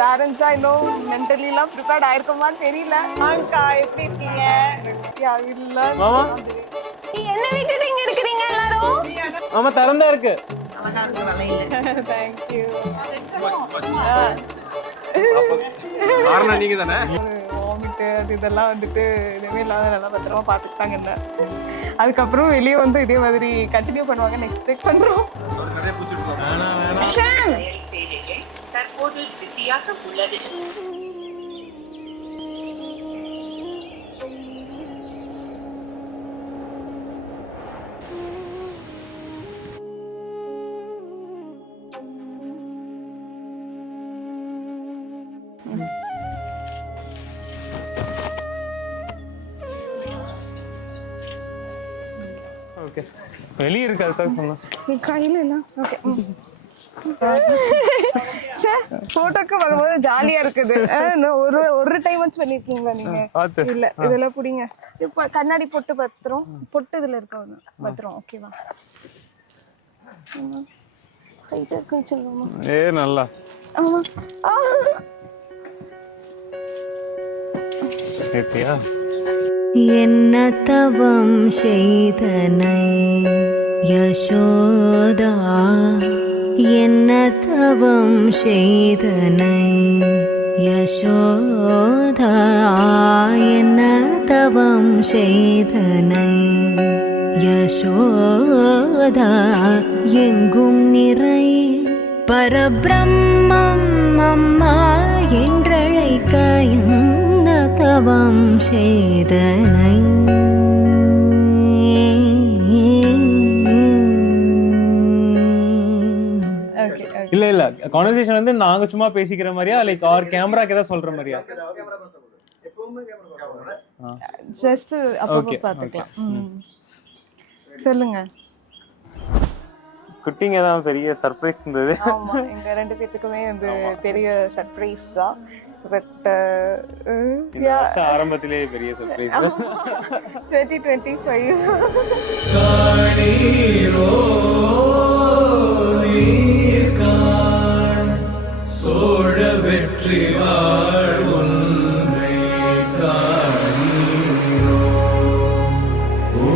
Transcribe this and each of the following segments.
பேரண்ட்ஸா இன்னும் மென்டலி எல்லாம் ப்ரிப்பேர்ட் ஆயிருக்கோமான்னு தெரியல. அக்கா எப்படி இருக்கீங்க? யா இல்ல மாமா என்ன வீட்டுல இங்க இருக்கிறீங்க எல்லாரும்? மாமா தரந்தா இருக்கு. Thank you. காரணம் நீங்க தானே. வாமிட்டு அது இதெல்லாம் வந்துட்டு எதுவுமே இல்லாத நல்லா பத்திரமா பார்த்துக்கிட்டாங்க என்ன. அதுக்கப்புறம் வெளியே வந்து இதே மாதிரி கண்டினியூ பண்ணுவாங்கன்னு எக்ஸ்பெக்ட் பண்றோம். தற்போது பிஸியாக உள்ளது. ஓகே வெளியே இருக்கு அதுதான் சொன்னேன். நீ கையில எல்லாம் ஓகே. போட்டோக்கு வரும்போது ஜாலியா இருக்குது. ஒரு ஒரு டைம் வச்சு பண்ணிருக்கீங்களா நீங்க? இல்ல இதெல்லாம் புடிங்க. இப்ப கண்ணாடி பொட்டு பத்திரம் பொட்டு இதுல இருக்க பத்திரம் ஓகேவா? ஏ நல்லா ஏத்தியா என்ன தவம் செய்தனை யசோதா என்ன தவம் செய்தனை யசோதா என்ன தவம் செய்தனை யசோதா எங்கும் நிறை பரபிரம்மம் அம்மா என்றழைக்க என்ன தவம் செய்தனை. இல்ல இல்ல கான்வர்சேஷன் வந்து நாங்க சும்மா பேசிக்கிற மாதிரியா லைக் ஆர் கேமராக்கு ஏதாவது சொல்ற மாதிரியா? ஜஸ்ட் அப்பப்போ பாத்துக்கலாம். சொல்லுங்க. குட்டிங்க தான் பெரிய சர்ப்ரைஸ் இருந்தது. ஆமா எங்க ரெண்டு பேத்துக்குமே வந்து பெரிய சர்ப்ரைஸ் தான். பட் ஆரம்பத்திலே பெரிய சர்ப்ரைஸ் 2025 சோழ வெற்றி வாழ்வுன்னை காணீரோ ஓ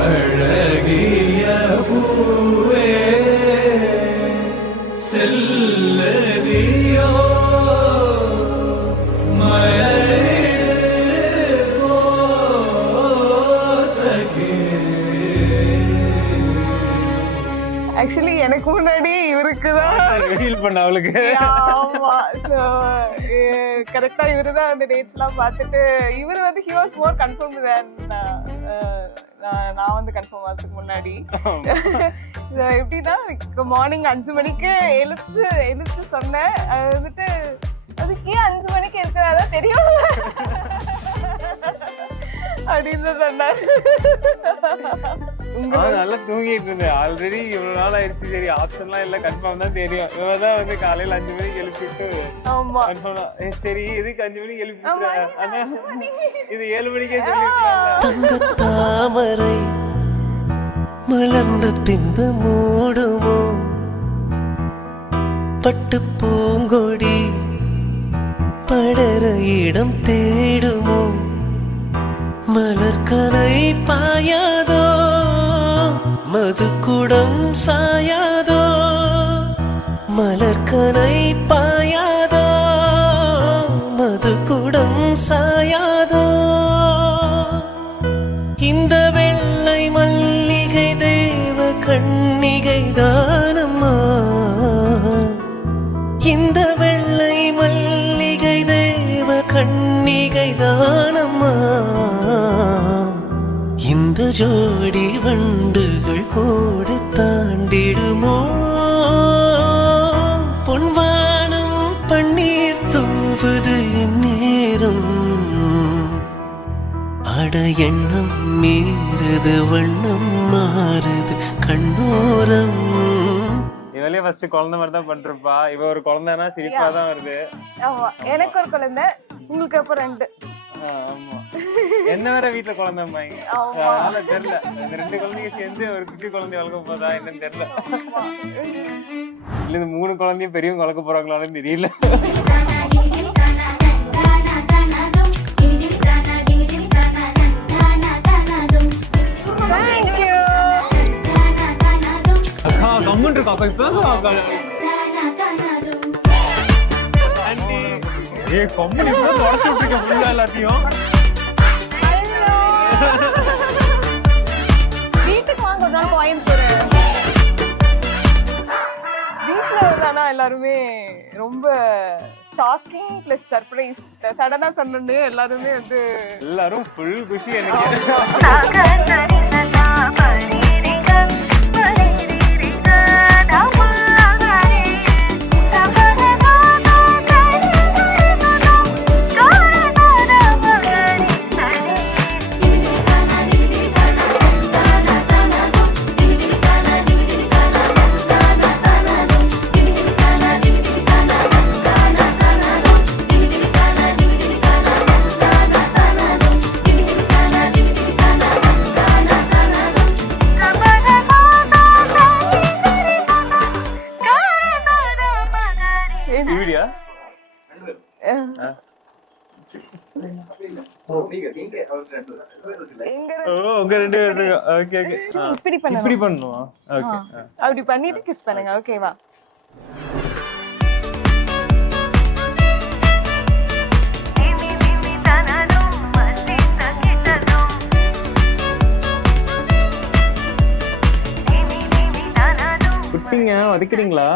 அழகிய பூவே செல்லதியோ ஆக்சுவலி எனக்கு முன்னாடி இவருக்கு தான் ஃபீல் பண்ண அவளுக்கு. ஆமா சோ கரெக்டா இவரு தான் அந்த டேட்ஸ் எல்லாம் பார்த்துட்டு இவரு வந்து he was more confirmed than நான் வந்து கன்ஃபார்ம் ஆகிறதுக்கு முன்னாடி. எப்படின்னா மார்னிங் 5 மணிக்கு எழுத்து சொன்னேன். அது வந்துட்டு அதுக்கு 5 மணிக்கு இருக்கிறதா தெரியும் அப்படின்னு சொன்னாரு. நல்லா தூங்கிட்டு இருந்தேன் ஆல்ரெடி இவ்வளவு நாள் ஆயிடுச்சு. சரி ஆப்ஷன்லாம் எல்லாம் கன்ஃபார்ம் தான் தெரியும். இவதான் வந்து காலையில 5 மணிக்கு எழுப்பிட்டு சரி எதுக்கு 5 மணிக்கு எழுப்பிட்டு இது 7 மணிக்கே சொல்லிருக்கலாம். தங்க தாமரை மலர்ந்த பின்பு மூடுமோ பட்டு பூங்கொடி படர இடம் தேடுமோ மலர்கனை பாயாதோ மதுக்குடம் சாயாதோ மலர்கனை பாயாதோ மதுக்குடம் சாயாதோ இந்த வெள்ளை மல்லிகை தேவ கண்ணிகை தானம்மா இந்த வெள்ளை மல்லிகை தேவ கண்ணிகை தானம்மா இந்த ஜோடி வண்டுகள் கோடு தாண்டிடுமோ பொன்வானம் பன்னீர் தூவுது நேரம் அட எண்ணம் மீறுது வண்ணம் மாறுது கண்ணோரம். இவளே ஃபர்ஸ்ட் குழந்தை மாதிரி தான் பண்றப்பா. இவ ஒரு குழந்தைனா சிரிப்பா தான் வருது. ஆமா எனக்கு ஒரு குழந்தை உங்களுக்கு அப்ப 2. ஆமா என்ன வேற வீட்டுல குழந்தை அம்மாங்க. அதனால தெரியல இந்த 2 குழந்தைங்க சேர்ந்து ஒரு குட்டி குழந்தை வளர்க்க போதா என்னன்னு தெரியல. இல்ல இந்த 3 குழந்தையும் பெரியவங்க வளர்க்க போறாங்களான்னு தெரியல. Thank you. அக்கா கம்முன்னு இருக்கா அக்கா இப்ப அக்கா ஆண்டி கம்முன்னு இப்ப தொடச்சு விட்டுருக்க ஃபுல்லா எல்லாத்தையும். வீட்டுக்கு வாங்க ஒரு நாள் கோயம்புத்தூர். வீட்டுல தானா எல்லாருமே ரொம்ப ஷாக்கிங் பிளஸ் சர்ப்ரைஸ். சடனா சொன்னோன்னு எல்லாருமே வந்து எல்லாரும் ஃபுல் குஷி எனக்கு. வீடியா உங்க 2 பேருக்கு ஓகே ஓகே இப்படி பண்ணு. இப்படி பண்ணுவா ஓகே அப்படி பண்ணிட்டு கிஸ் பண்ணுங்க. ஓகேவா? குட்டிங்க வதக்கிறீங்களா?